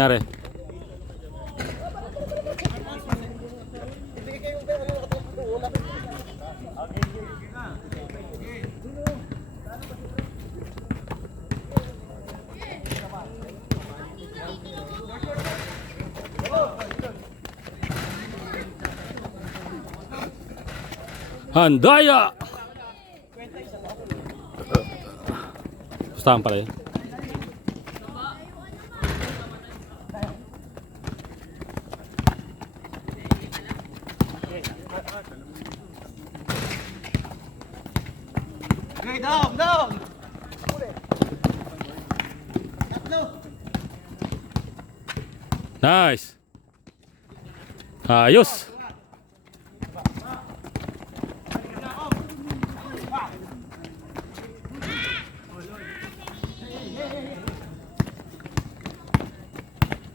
Nyari. Handaya! Pustahan pala yun. Okay, down! Nice! Ayos!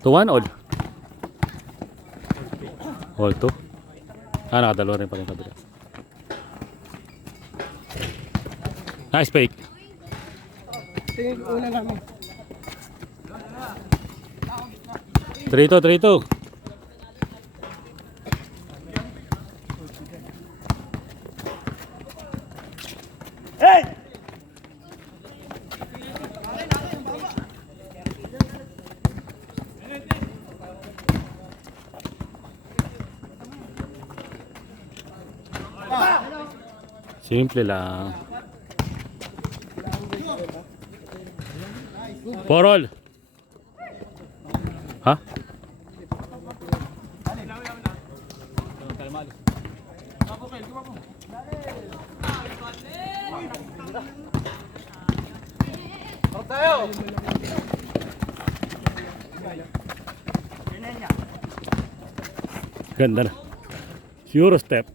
To one all? All two? Ah, nakadalawa rin pa rin kabila. Nice fake. Tingin ko una namin. 3-2, 3-2. Hey! Simple lang. Porol. Ha? Tayo! Ganda na. Euro step.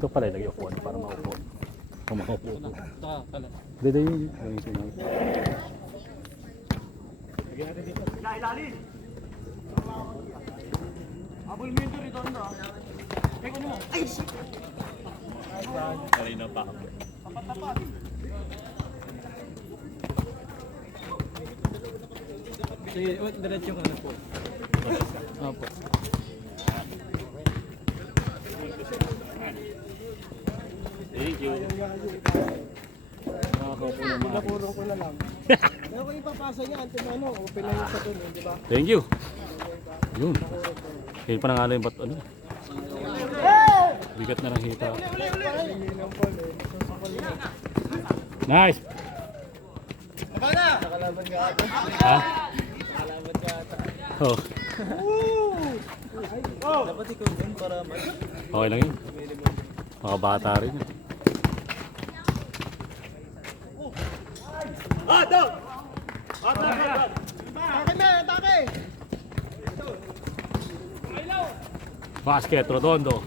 Ito pala ilagay upuan para maupo. Kung makaupo. Dede yun. Ilalim! Abol mo yun dito na. Teko mo. Ay! Kanina pa. Tapat-tapat. Sige, diretso ka na po. Opo. Thank you. Pinapurong ko na lang. Pero kung ipapasa niya, ano, open na yung sa dun, di ba? Thank you. Yun. Kaya pa nangalan yung ba't ano. Bigat na ng hita. Nice. Nakalaban ka ata. Ha? Nakalaban ka ata. Oh. Dapat ikaw dun para Okay lang yun. Mga bata rin yun. Atake na, atake! Basket, Rodondo.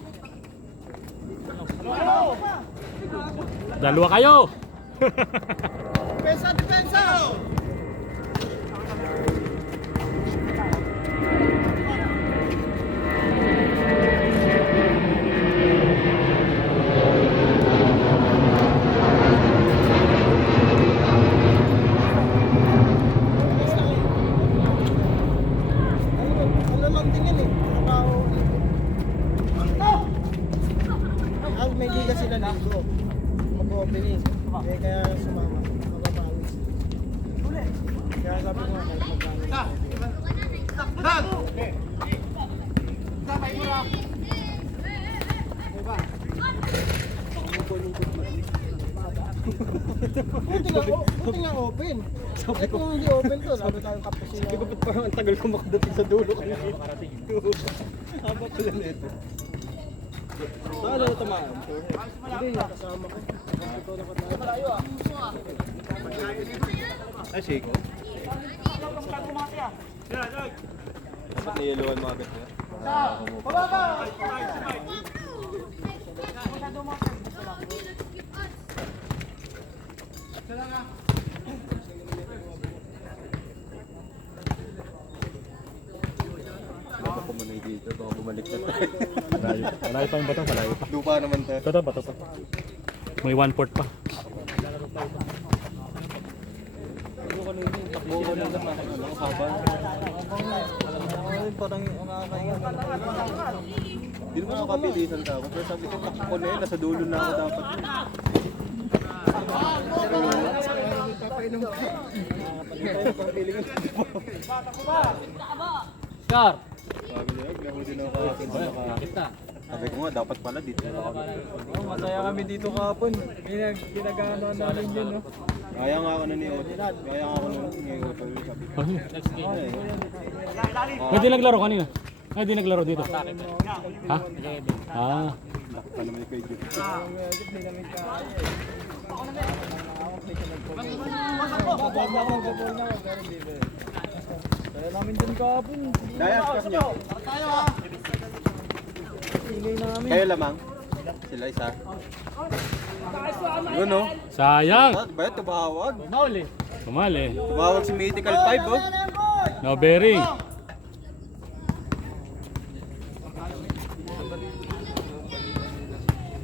Dalawa kayo. Depensa, depensa! Ano lang din yan eh. Trabaho. May liga sila linggo. Mag-opening. Eh kaya sumama. Magpapawis. Kaya sabi ko nga kahit magkano. Dad! Sabay mo lang. Diba? Buti nga open. Sabi ko hindi open to. Sabi tayong kapusino. Sabi ko parang ang tagal ko makadating sa dulo. Haba pala nito. Saan na tamaan? Hindi, yung kasama ko. Ito na patay. Ay, Shiko. Dapat niyaluan mo agad niya. Baka pumunay dito, baka bumalik na tayo. Malayo. Malayo pa yung bato, malayo pa. Lupa naman tayo. Bato, bato pa. May 1/4 pa. Takbo ko lang naman. Ano ko sabang? Parang nakakaingat. Hindi naman nakapilisan ka ako. Pero sabi ko, takbo na yun. Nasa dulo na ako dapat. Scar! Sabi niya, nahuli na ako kahapon. Sabi ko nga, dapat pala dito. Masaya kami dito kahapon. Ginagano namin yun, no? Kaya nga ako na ni Otto. Kaya nga ako na ni Otto. Sabi ko, Hindi naglaro kanina. Ay, di naglaro dito. Ha? Ah. pa naman kay Jun. Kaya namin dun kahapon. Dayas kas nyo. Ingay namin. Kayo lamang. Sila isa. Yun no. Sayang! Ba yun? Tumawag. Sumali. Tumawag si Mythical 5 oh. No bearing.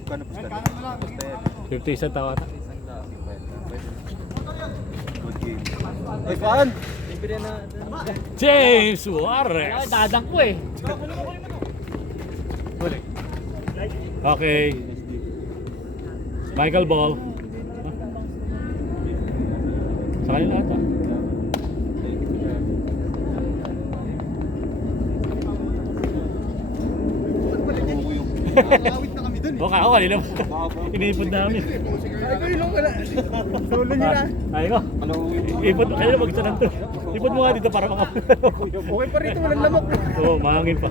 Kano pusta? Pusta yan. 50 isa tawa. Good game. Ay, Fan! James Suarez. Dadang ko eh. Okay. Michael Ball. Sa kanila ata. Nakakawit na kami dun eh. O ako kanila. Iniipod namin. Ay ko ilong ka na. Solo nyo na. Ay ko. Ipod kanila mag-isa lang to. Ipod mo nga dito para Okay pa rito, walang lamok. Oo, mahangin pa.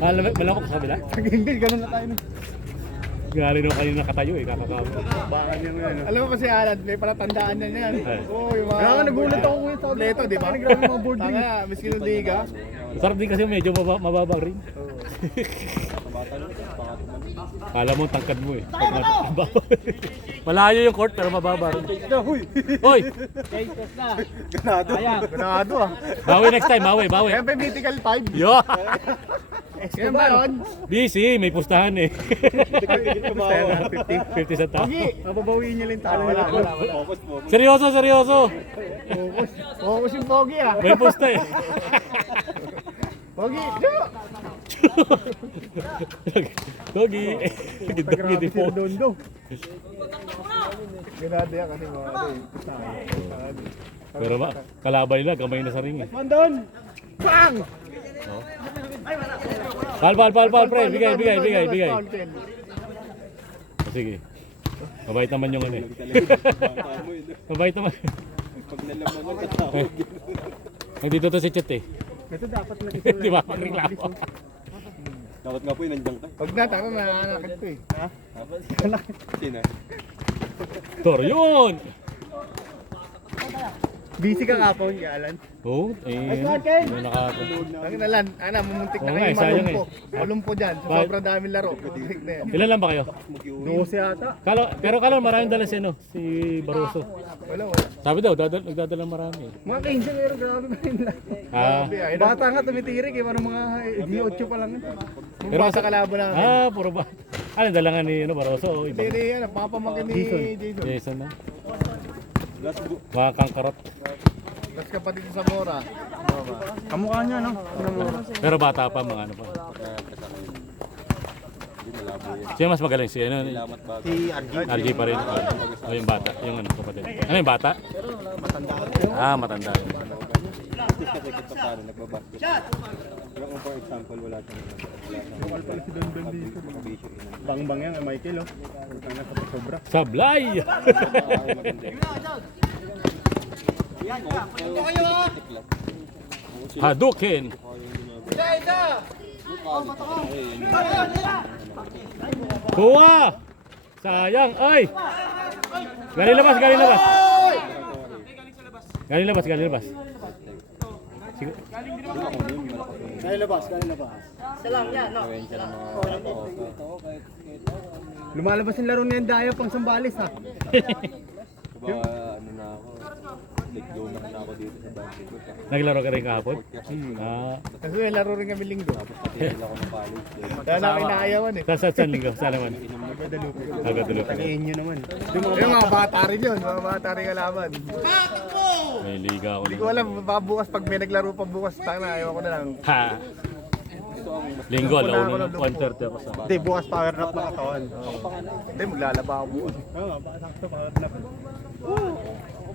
Malamok sa kabila? Hindi, ganun na tayo na. Gari nung kanina nakatayo eh, kakakabot. Bakan niya ngayon. Alam mo kasi Alan, may palatandaan na yan. Ay. Oo, yung mga... Kaya nagulat ako ngayon sa tableto, di ba? Nagrabe mga board game. Tanga, miski ng liga. Sarap din kasi medyo mababang rin. Kala mo tangkad mo eh. Pag mababa. Malayo yung court pero mababa rin. Hoy! Ganado. Ganado ah. Bawi next time, bawi. Siyempre mythical 5. Yo! Yan ba yun? Busy, may pustahan eh. Tumawag. 50 sa tao. Nababawiin niya lang talo. Focus mo. Seryoso. Focus yung pogi ah. May pusta eh. Pogi, Gogi. Gindi po. Dondo. Ganado yan kasi mga Pero kalaban nila, gamay na sa ring eh. Mandon! Bang! Pal, pre. Bigay. Sige. Mabait naman yung ano eh. Mabait naman. Pag nalaman mo tatawag. Nandito to si Chet eh. Ito dapat na Di ba? Magreklamo. Dapat nga po yung nandiyan ka. Pag na, tama mananakit ko eh. Ha? Dapat. Sino? Toro yun! Busy ka kapon, Alan. Oo, Ay, Ken! may nakaka... Ang nalan, mumuntik na Oo nga, kayo sayang malumpo. Malumpo dyan, sa Bakit? sobrang daming laro. Putik na yan. Ilan lang ba kayo? 12 ata. Pero kala maraming dala si ano, si Barroso. Wala. Sabi daw, nagdadala marami. Mga 15 meron, grabe pa rin lang. Ah, Bata nga tumitirik eh, parang mga 18 pa lang. Pero Basta kalabo namin. puro ba? Ano dala nga ni ano, Barroso o iba? Hindi yan, papamakin ni Jason. Jason na. Last book. Mga kangkarot. Tapos kapatid sa Mora. Kamukha niya, no? Pero bata pa, mga ano pa. Hindi malabo yan. Sino mas magaling? Si ano? Salamat ba? Si RG. RG pa rin. O yung bata, yung ano, kapatid. Ano yung bata? Matanda. Artist kasi kung paano nagbabasket. Pero kung for example wala siyang Lokal pala si Don dito. makabisyo. Bang-bang yan, Michael, oh. Ang nasa sobra. Sablay! Hadukin! Kuha! Sayang, ay! Galing labas, galing labas. Galing labas, galing labas. Sige. Kaya labas, kaya labas. Lumalabas yung laro niya yung dayo pang Sambales ha. Diba, ano na ako, like doon na ako dito sa basketball. Naglaro ka rin kahapon? Ah. Kasi may laro rin kami linggo. Patigil ako ng college. Kaya namin naayawan eh. Saan linggo? Saan naman? Agad-ulo. Tagiin nyo naman. Yung mga bata rin yun, mga bata rin kalaban. May liga ako. Hindi ko alam, baka bukas pag may naglaro pa bukas, tanga, ayaw ko na lang. Ha! Linggo, alauna na 1:30 ako sa... Hindi, bukas power nap na katawan. Hindi, maglalaba ako bukas. Oo, sakto power nap.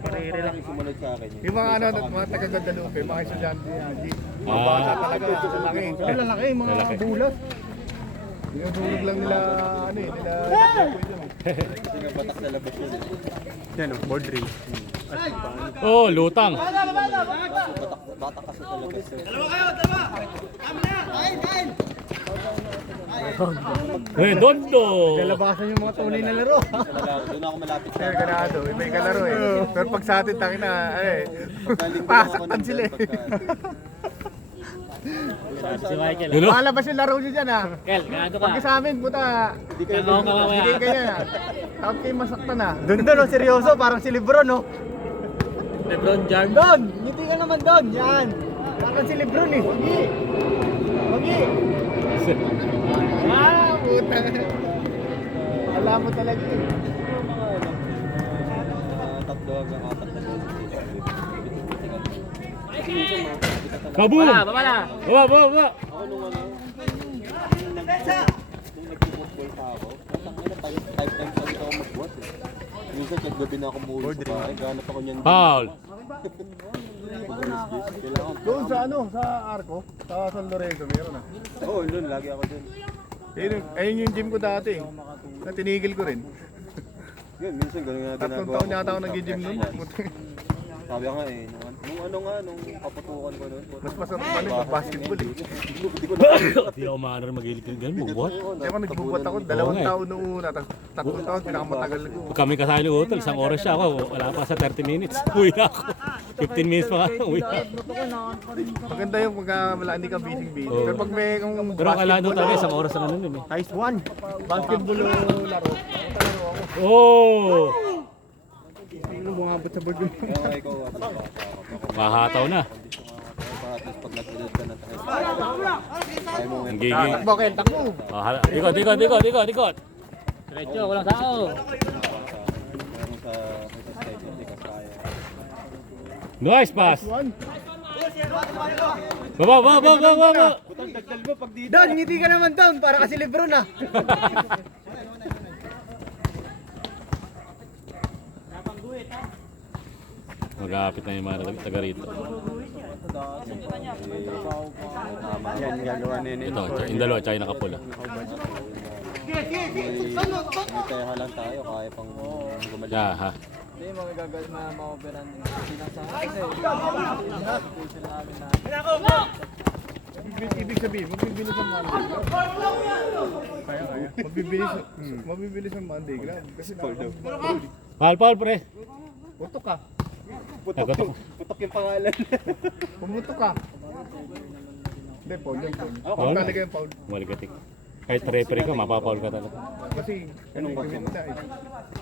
Parere lang sumunod sa akin. Yung mga ano, mga taga-Guadalupe, mga estudyante niya, mga Ah. bata talaga, lalaki. Ay, lalaki, mga Lalaki. bulas. Yung bulog lang nila, ano eh, nila Kasi nga batak sa labas yun. yan o, board race. Oh, lutang! Batak kasi talaga. Redondo! Lalabasan yung mga tunay na laro. Doon ako malapit sa Kaya ganado, iba yung kalaro eh. Pero pag sa atin, tangin na, Pagkalinggo lang ako pasaktan sila eh. Dulo? Palabas yung laro nyo dyan ha. Kel, ganado ka. Pag sa amin, puta, Hindi kayo Tanong ka mamaya. hindi kayo na. Tapos kayo masaktan ha. Doon doon, oh, seryoso, parang si Lebron no. Lebron James. Doon, ngiti ka naman doon, yan. Parang si Lebron eh. Magi. Magi. Ah, puta. Alam mo talaga eh. tatlo hanggang apat na doon. Babu! Baba na. Baba! Ako nung ano, nung nag-football pa ako, natang ina, 5 times ulit ako mag-watch eh. Minsan kahit gabi na ako muuwi sa bahay, ganap ako niyan. Foul! Kailangan. Doon sa ano, sa Arco, sa San Lorenzo, meron na. Oo, doon, lagi ako doon. Ayun yung gym ko dati. Na tinigil ko rin. Yun, minsan gano'n nga ginagawa. 3 taon yata ako nag-gym nun. Sabi ko nga eh, nung kaputukan ko noon. Mas masarap pa rin pag basketball eh. Hindi ko na Hindi ako maaanar mag-ilit ng ganun. Bubuhat. Kaya ako nagbubuhat ako, 2 taon noong una, tapos 3 taon, pinakamatagal ko. Pag kami kasali ng hotel, 1 oras siya ako. Wala pa sa 30 minutes. Uwi na ako. 15 minutes pa nga. Uwi na. Maganda yung pagka wala, hindi ka busy. Oo. Pero pag may kung Pero kailangan doon talaga 1 oras na ganun yun eh. Times 1, basketball o laro. Oh! Ano bumabot sa board yun? Kaya nga ikaw, Mahataw na. at least pag nag-edad ka na tayo. Kaya mo Ang gigi. Bakit? Takbo! Ikot. Diretso, walang tao. sa schedule, hindi ka kaya. Nice pass. One. Baba. Don, ngiti ka naman doon, para kasi Lebron ah. Magkakapit na yung mga taga rito. Yan, gagawa na yun. Ito, yung dalawa, tsaka yung nakapula. May kaya lang tayo, kaya pang gumaling. Yeah, ha. Hindi, mga gagal na ma-operan. Sinasama kasi. Ibig sabihin, mabibilis ang Monday Grab. Kaya. Mabibilis ang Monday Grab. Kasi Paul, pre. putok ka. Putok yung pangalan. Pumutok ka. Hindi, Paul yan, Paul. Paul? Paul talaga yung Paul. Maligatik. Kahit referee ka, mapapaul ka talaga. Kasi, anong ganda eh.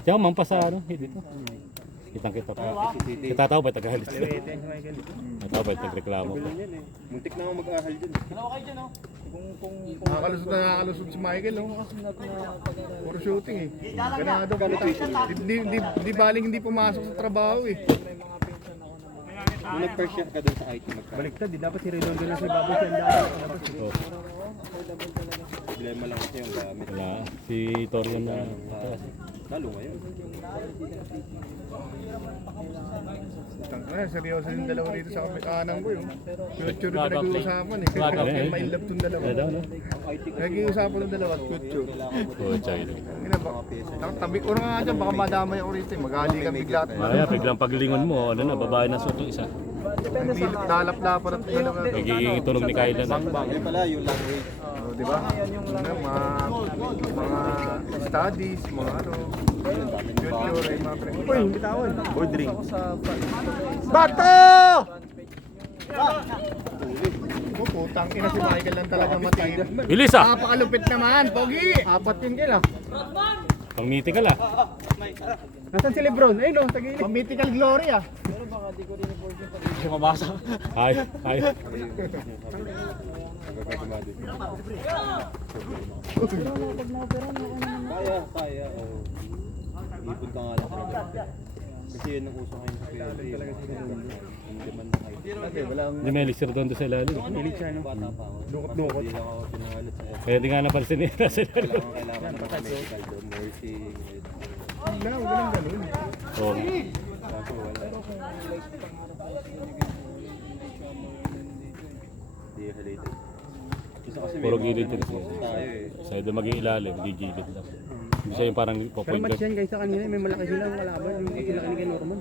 Diyan, mampas sa ano, dito. Kitang-kita pa. Kita tao ba tagahalis sila? Tao ba tagreklamo pa? Muntik na ako mag-ahal dun. Nakakalusot si Michael, oh. Puro shooting eh. Ganado, di baling hindi pumasok sa trabaho eh. Nung nag-first shift ka dun sa IT, Baliktad, di dapat si Redondo na si Baboy siya dati. Oh, problema lang kasi yung gamit. wala. Si Torian na. Lalo ngayon. Seryoso yung dalawa dito sa kanan ko yung future na pinag-uusapan eh. May love tong dalawa. Ano daw, no? Nag-iusapan ng dalawa at future. Oh, tsaka ito. Tabi ko na nga dyan, baka madamay ako rito eh. Magali ka bigla. Maya, biglang paglingon mo, ano na, babae na suot yung isa. Dalap-lapan at dalawa. Nagiging tunog ni Kylan. Yun pala, yung language. Oh, di ba? Mga studies, mga ano. Culture, ay mga pre. Uy, bitawan. Board ring. Bato! Oh, putang ina si Michael lang talaga matindi. Bilis ah! Napakalupit naman, Pogi! 4 yun kila. Pang mythical ah. Nasaan si Lebron? Ayun no, tagilid. Pang mythical glory ah. Ay, ay. Kaya. Oh. Ipon ka nga lang talaga. Kasi yun ang uso ngayon sa PLA. Yung demand ng height. Hindi may elixir doon sa ilalim. Bata pa ako. Dukot-dukot. Hindi lang ako pinangalit sa Kaya di nga napansin nila sa ilalim. kailangan ng mga medical doon. Nursing. Wala, walang ganun. Oo. Kaso wala. Hindi related. Kasi Puro may mga gilid yun. ganun tayo eh. Sa ito maging ilalim, di gilid lang. Hindi siya yung parang po-point doon. guys sa kanina, may malaki silang kalaban. Yung sila kanina Norman.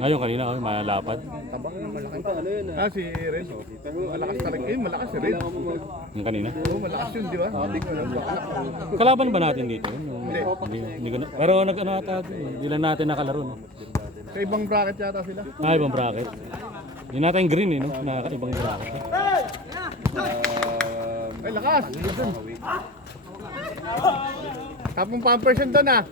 Ayun kanina, malapad. Tabang na malaki. Ano yun ah? Si Red. Malakas talaga. Eh, malakas si Red. Yung kanina. Oo, malakas yun, di ba? Kalaban ba natin dito? Hindi ko na. Pero nag-ano ata, hindi lang natin nakalaro. No? Sa ibang bracket yata sila. Ibang bracket. Hindi natin green eh, no? Ibang bracket. Ay, lakas! Tapong pampers yun doon ah.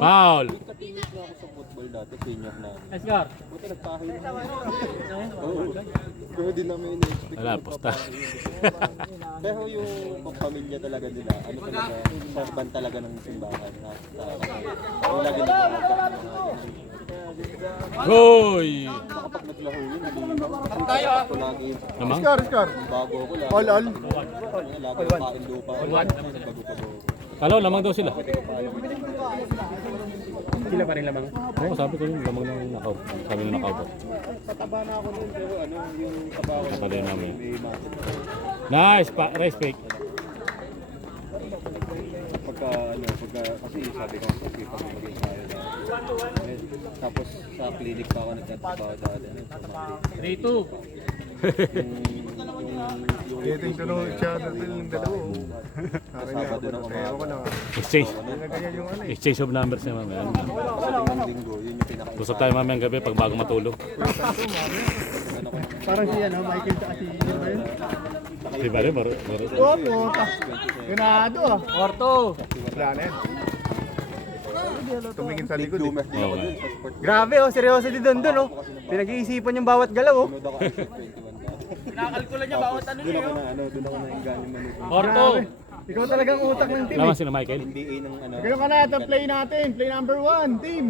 Foul! Katinis na ako sa football dati, senior na. Oscar. Buti nagpahay na. Oo. Pero di namin in-expect. Wala, posta. Pero yung pamilya talaga nila, ano talaga, serban talaga ng simbahan. Yung lagi nagpapagod. Hoy! Kapag naglaro yun, tayo ako lagi. Namang? Scar. Bago ako lagi. All. Lagi kain lupa. Bago pa ba. Kalaw, lamang daw sila. Sila pa rin lamang. Oo, sabi ko yun, lamang ng knockout. Sabi ng knockout. Pataba na ako nun, pero ano, yung taba ko Patay namin. may masin. Nice! Rice fake. Pagka, kasi sabi ko sa FIFA maging tayo na. Tapos sa clinic pa ako nagtatrabaho dati. 3-2. Getting to know each other din yung dalawa. Sabado ng Ewan ko lang ah. Exchange. Ganyan yung ano eh. Exchange of numbers niya mamaya. Sa linggo, yun yung pinaka. Usap tayo mamaya gabi pag bago matulog. Parang si ano, Michael sa si Gilbert. Di ba rin? Oo, puta. Ganado ah. Orto. Wala na yan. Tumingin sa likod eh. Dumas din ako dun sa sport. Grabe oh, seryoso din doon oh. Pinag-iisipan yung bawat galaw oh. Tunod ako sa 21 dati. Kinakalkula niya bawat ano niyo. Doon ako nainggaling manito. Orto! Ikaw talagang utak ng team Laman eh. sila Michael. NBA ng ano. Ganyan ka na, ito play natin. Play number 1, team.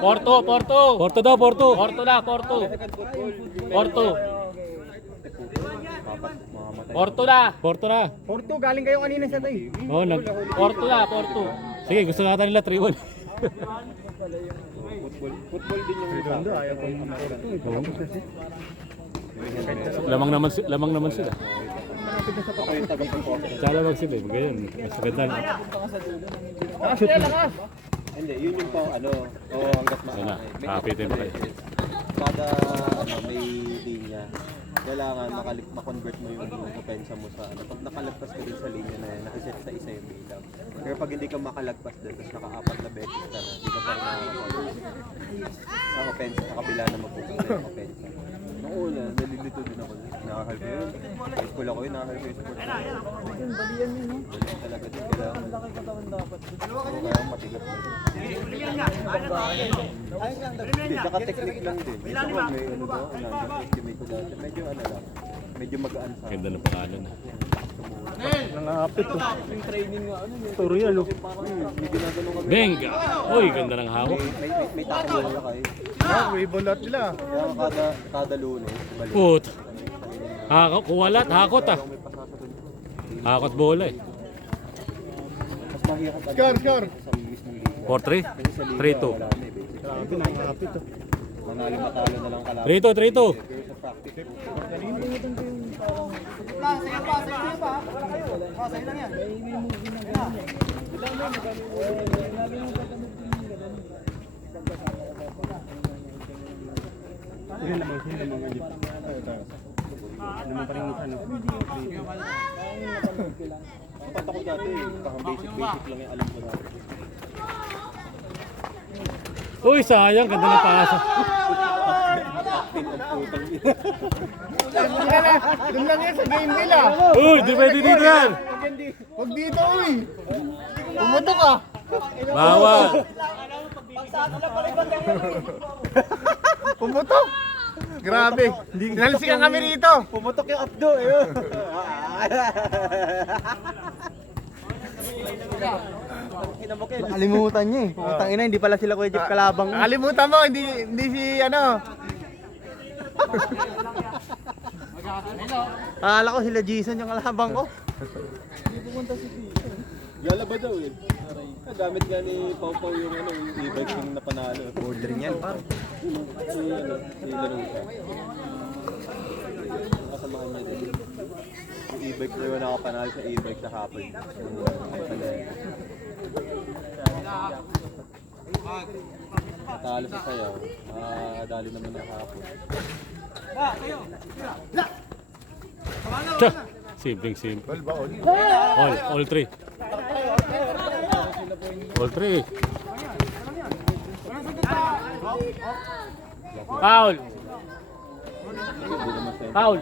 Porto. Porto daw, Porto! Porto na, Porto. Porto. Porto na. Porto na! Porto, galing kayo kanina sa tayo. Oo, Porto na, Porto. Sige, gusto nata nila 3-1. Football din yung isa. Ayaw ko yung Porto. Lamang naman sila. Ako yung taga-support. Salamag sila, ganyan. Mas maganda na. Lakas niya, lakas. Hindi, yun yung pang ano. Oo, hanggat Yan na, maaari. kapitin pa kayo. Kada ano, may linya. Kailangan makonvert mo yung opensa mo sa ano. Pag nakalagpas ka din sa linya na yan, nakaset sa isa yung bilang. Pero pag hindi ka makalagpas din, tapos naka-apat na beses ka na, hindi ka pa rin sa opensa, sa kabila na mapupunta yung opensa. Noong una, nalilito din ako. Nakahal ko yun. High school ako yun, nakahal ko yung sport. Balian talaga din. Kailangan. Kaya matigas na yun. Hindi, naka-technique lang din. Minsan ko may ano daw, estimate ko dati. Medyo ano lang. Medyo magaan sa Ganda ng pangalan. Nangapit to. Yung training nga, ano yun? Tutorial oh. may ginaganon kami. Benga! Uy, ganda ng hawak. May tako na kayo. Ah, wave lot nila. Kaya kada lunes, balik. Put! Kuwalat, hakot ah. May pasasa dun. Hakot bola eh. Mas mahirap Score. sa mismong liga. 4-3? Kasi sa liga, 3-2. wala na eh. Grabe, nangapit to. Manalo matalo na lang kalahati. 3-2, 3-2. Pero sa practice. Dapat ako dati, parang basic lang yung alam ko dati. Uy, sayang. Ganda ng pasa. Doon lang yan sa game nila. Uy, di pwede dito yan. Huwag dito, uy. Pumutok ka. Bawal. Pumutok. Grabe. Nalisikan kami rito. Pumutok yung abdo eh. Nakalimutan niya eh. Putang ina, hindi pala sila Kuya Jeff kalabang. Nakalimutan mo, hindi si ano. Akala ko sila Jason yung kalabang ko. Yala ba daw eh? Gamit nga ni Pau Pau yung ano, yung e-bike yung napanalo. Order niyan, par. Si ano, si Larusa. Kasamahan niya din. Yung e-bike na yung nakapanalo sa e-bike sa hapon. Natalo sa sayaw. Dali naman ng hapon. Tsa. Simple. All three. All three. Foul. Foul.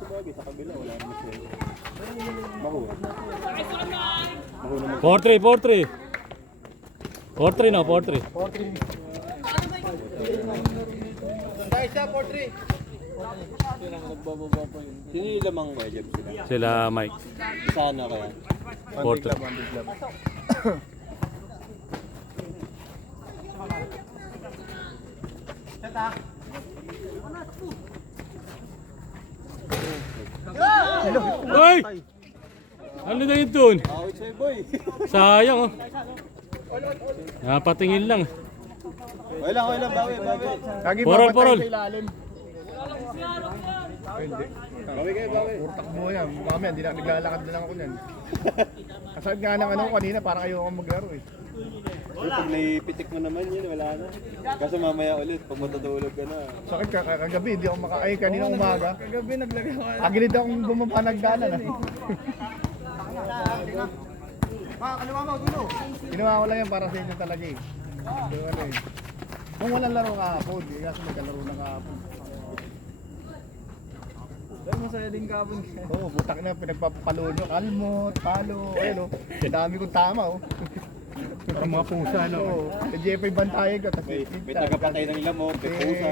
Sabagay, sa kabila, wala naman siya. Mahul. 4-3. 4-3 na, 4-3. Sino yung lamang Kuya Jeff sila? Sila Mike. Sana kaya? 4-3. Uy! Ano na yun dun? Awit sa'yo boy! Sayang oh. Napatingin lang. Wala, bawi. Lagi Porol, babantay porol. sa ilalim. Hindi. Bawi kayo, bawi. Puro takbo yan. Kami, hindi na naglalakad na lang ako niyan. Kasad nga ng ano ko kanina, parang ayoko maglaro eh. Uy, pag naipitik mo naman yun, wala na. Kaso mamaya ulit, pag matutulog ka na. Sakit kagabi, hindi ako ay kaninang umaga. Kagabi naglagay ako. Agilid akong bumaba nagdaanan ah. Ginawa ko lang yan para sa inyo talaga eh. So, ano eh. Kung walang laro kahapon, hindi kasi magkalaro na kahapon. Pero masaya din kapon. Oo, butak na pinagpapalo nyo. Kalmot, palo, ayun oh. Ang dami kong tama oh. Parang mga pusa, no? Oo, si Jeffrey bantayan ko. May tagapatay ng lamok, may pusa.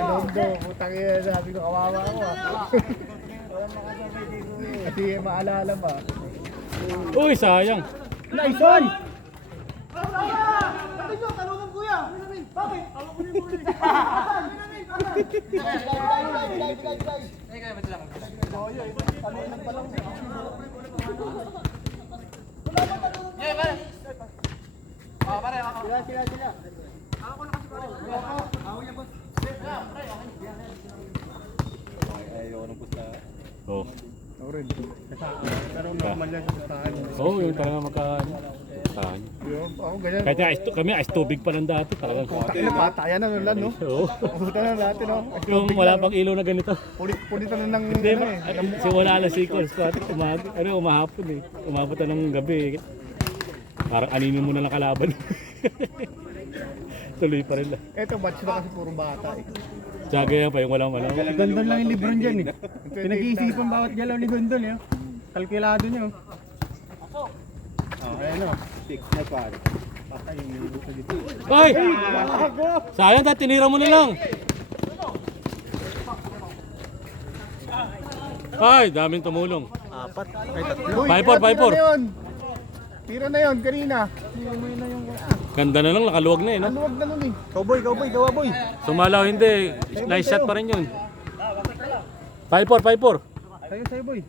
Londo, putang yan. Sabi ko, kawawa ako ah. Kasi maalala ba? Uy, sayang. Nice one! Ayoko ng pusa. Oh. Ako rin. Pero normal lang sa pustahan. Oh, yung talaga magkaano. Saan? Ako ganyan. Kahit nga, kami ice tubig pa lang dati. Talagang. Putang ina, patayan na nulan no? Oo. Puta na natin no? Yung wala pang ilaw na ganito. Pulitan na ng Hindi ano ba? eh. Si wala na sequence pa. Umahapon eh. Umabot na ng gabi eh. Parang aninin mo na lang kalaban. Tuloy pa rin lang. Eto, batch na kasi puro bata eh. Tsaka yan pa yung walang wala. Gondol lang yung libro dyan eh. Pinag-iisipan bawat galaw ni Gondol eh. Kalkulado niyo. Ayan o, 6 na pare. Ay! Sayang dahil tinira mo na lang. Ay, daming tumulong. Apat. Uy, 5-4. Tira na yun, kanina. Ganda na lang, nakaluwag na eh. No? Aluwag na nun eh. Cowboy, gawa boy. Sumalaw hindi. Nice shot pa rin yun. 5-4. Sa'yo boy.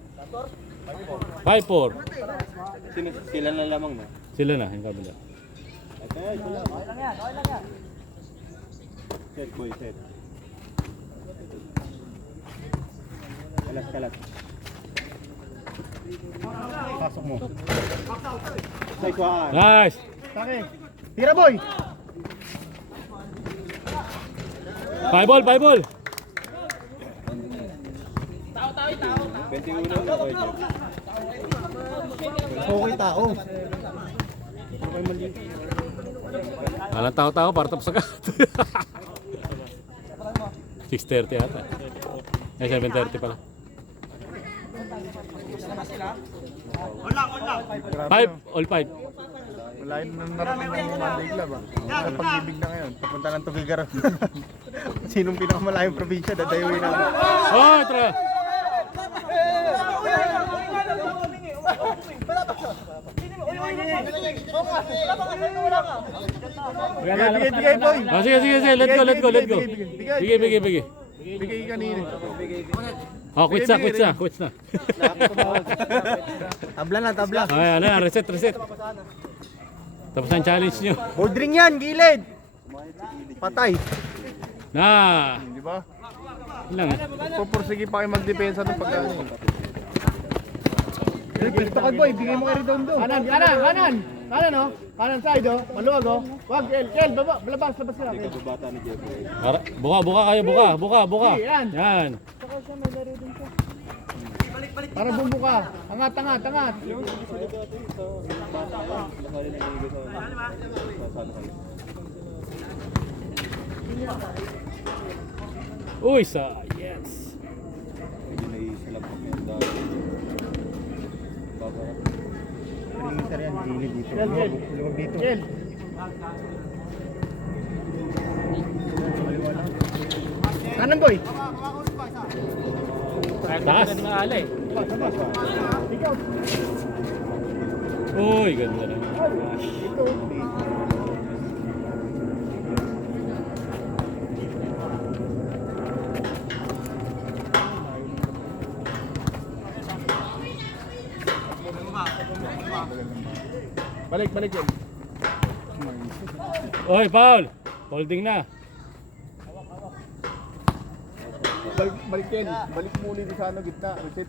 5-4. Sila na lamang na. Sila na, yung kabila. Set boy, set. Kalat. Pasok mo. Nice one. Nice! Take. Tira boy! 5 ball, 5 ball! 21 na boy. Okay tao. Walang tao-tao para tapos agad. 6:30 ata. Eh, 7:30 pala. 5, all 5. Wala yun nang narating ng Monday Club ah. Sa pag-ibig na ngayon. Papunta ng Tugigar. Sinong pinakamalayong probinsya? Dadayuin namin. Oh, tara! Bigay boy! Ah, sige. Let's go. Bigay. Bigay kanina. Oh, quits na. Tabla. Ay, ano, reset. Tapos ang challenge nyo. Holdring yan, gilid! Patay. Na! Di ba? Yun lang eh. Pupursige pa kayo magdepensa ng pagkano. Pito ka boy, bigay mo kay Redondo. Kanan oh. Kanan side oh. Maluwag oh. Wag, Kel, baba. Labas ka. Hindi ka babata ni Jeffrey. Buka kayo, buka. Yan. Para bumuka. Angat. Uy, yes. Hindi na isalap ko yung dami. Perimeter yan, gilid dito. Kel. Luwag dito. Kel. Kanan boy! Taas. Ikaw. Uy, ganda na. Ito. Balik yun. Uy, Paul. Holding na. Balik yun. Balik muli di sa gitna. Reset.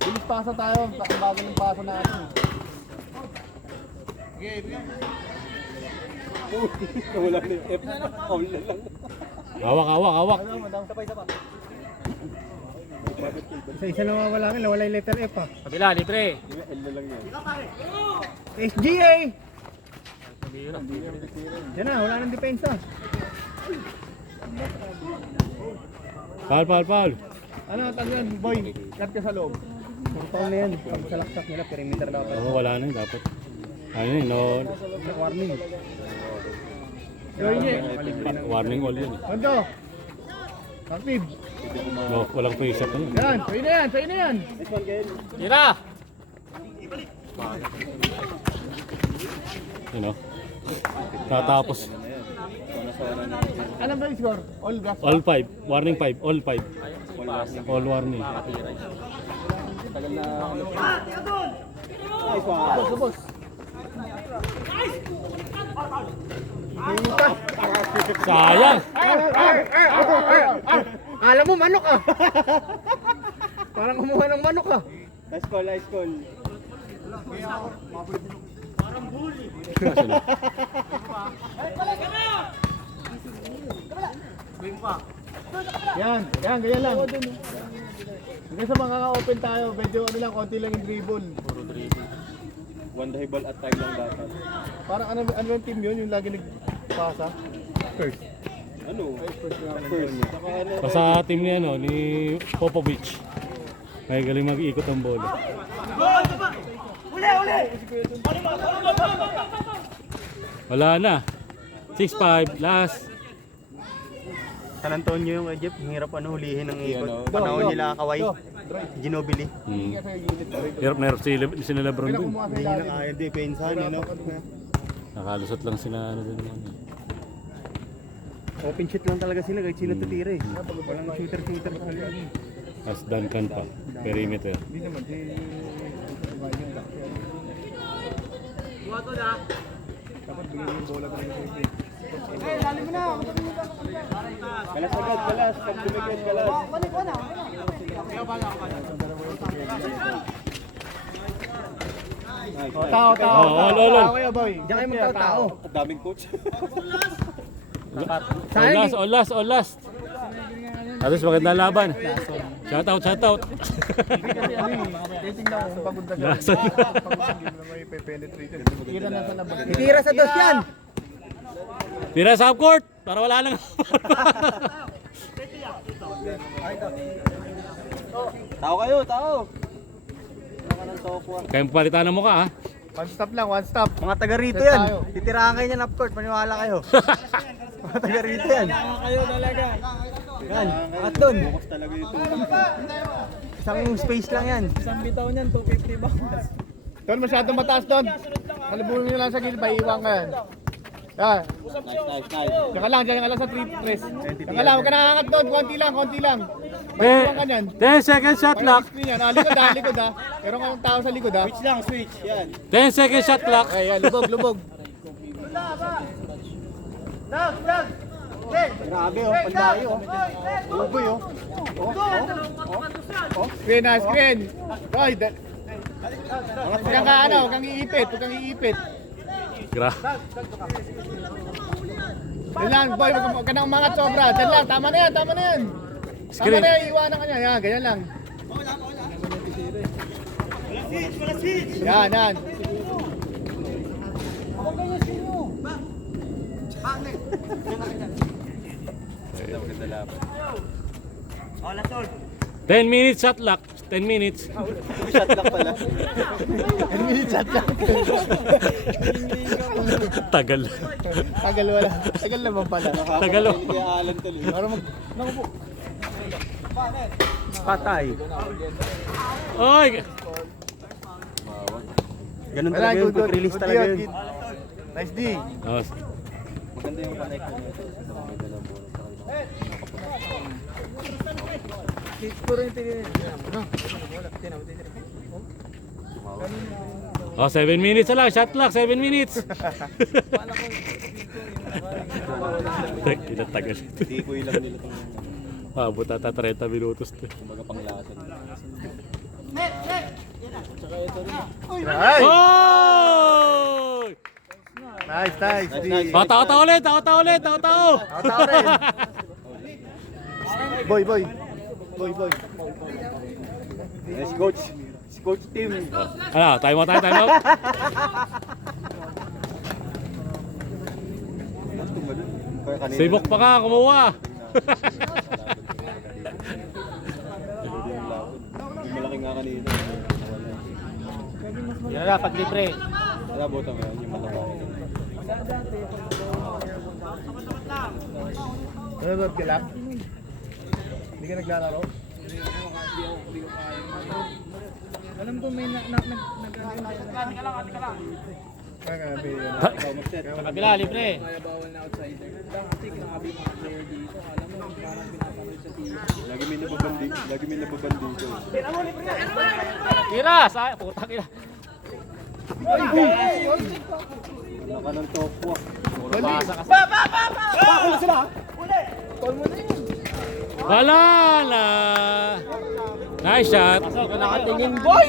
Bilis pasa tayo. Bago ng pasa natin. Wala na yung F. Foul na lang. Hawak. Isa nawawala kami, nawala yung letter F ah. Kabila, litre. L na lang yan. SGA! Yan na, wala nang depensa. Paul. Ano, tagyan, boy. Cut ka sa loob. Puro taon na yan, pag sa laksak nila, perimeter dapat. Oo, wala na yun dapat. Ano yun, no? Warning. Join niya. Warning all yun. Kondo. Active. No, walang pre-shot na yun. Yan, sa'yo na yan. Tira! You know? Tatapos. Alam ba yung score? All gas. All 5. Warning 5. All 5. All warning. Boss. Sayang! Alam mo, manok ah! Parang kumuha ng manok ah! Ice call. Yan, ganyan lang. Hanggang sa makaka-open tayo, medyo ano lang, konti lang yung dribble. One die ball at time lang dapat. Parang ano yung team yun, yung lagi nagpasa? First. Ano? First. Saka ano? Pa sa team ni, ni Popovich. May galing mag-ikot ang bola. Wala na. 6-5, last. San Antonio yung Egypt, hirap hulihin ng ikot. Ano? Panahon nila Kawhi, Ginobili. Hirap na hirap sila Lebron dun. Hindi nila kaya depensahan, you know. Nakalusot lang sila dun. Open shoot lang talaga sila kahit sino tutira eh. Walang shooter talaga. As Duncan pa. Perimeter. Hindi naman, Dapat bigyan yung bola ka rin. Kalas agad, kalas. Pag dumikit, kalas. Nice, nice. Tao. all. Tao kayo, boy. Diyan kayo magtao-tao. Ang daming coach. All last. Atos magandang laban. Shout out. Kasi ano eh, titingnan ko kung pagod na gawin. Lason. Pagod na game na may penetrate. Tira na sa labas. Tira sa dos yan. Tira sa half court para wala nang. Tao kayo, tao. Ano ka ng tokwa? Kayong palitan ng mukha ha. One stop lang, one stop. Mga taga rito Set yan. tayo. Titirahan kayo niyan upcourt, maniwala kayo. Mga taga rito yan. Kayo talaga. Yan, at doon. Bukas talaga yung tulog. Isang space lang yan. Isang bitaw niyan, 250 bounce. Doon masyadong mataas doon. Kalibulin nyo lang sa gilid, paiiwan ka yan. Yan. Nice. Diyan ka lang sa 3 press. Diyan ka lang, huwag ka nakakangat doon. Konti lang. Paiiwan ka yan. 10 second shot clock. Screen yan. Likod ha. Meron kang tao sa likod ha. Switch lang, switch. Yan. 10 second shot clock. Ay, yan, lubog. Grabe oh, pandayo oh. Uboy oh. Screen. Hoy, huwag kang iipit. Gra. Yan lang, boy, huwag ka nang umangat sobra. Yan lang, tama na yan. Tama Screen. na yan, iwanan ka niya. Yan, ganyan lang. Yan. Maganda laban. 10 minutes shot clock. 10 minutes. Shot lang pala. Tagal. Tagal naman pala. Tagal oh. Hindi kaya Alan tuloy. Para Patay. Oy. Ganun talaga yun, quick release talaga yun. Nice D. Oh, Maganda yung connect nyo. May dalang bonus sa kanila. Siguro yung tingin. oh 7 minutes na lang. Shot clock. 7 minutes. Tagal. Tikoy lang nila itong Abot ata 30 minutos to. kumbaga panglasan. Ay! Oh! Nice D. Oh, tao ulit. Tao rin. Boy. Yes, coach. Coach team. Ano, time out. Sibok pa ka, kumuha. Yung malaki nga kanina. Yan na, pag libre. Wala bota mo yun, yung malaki. Nanonood ka lang? Hindi ka naglalaro? Alam ko may Kaya may... Kabila, libre. kaya bawal na outsider. Dati grabe mga player dito. Alam mo, parang pinapanood sa TV. Lagi may nababandi ko. Tira, sa putang ina. Wala ka ng tokwa. Wala na. Nice shot. Nakatingin, boy!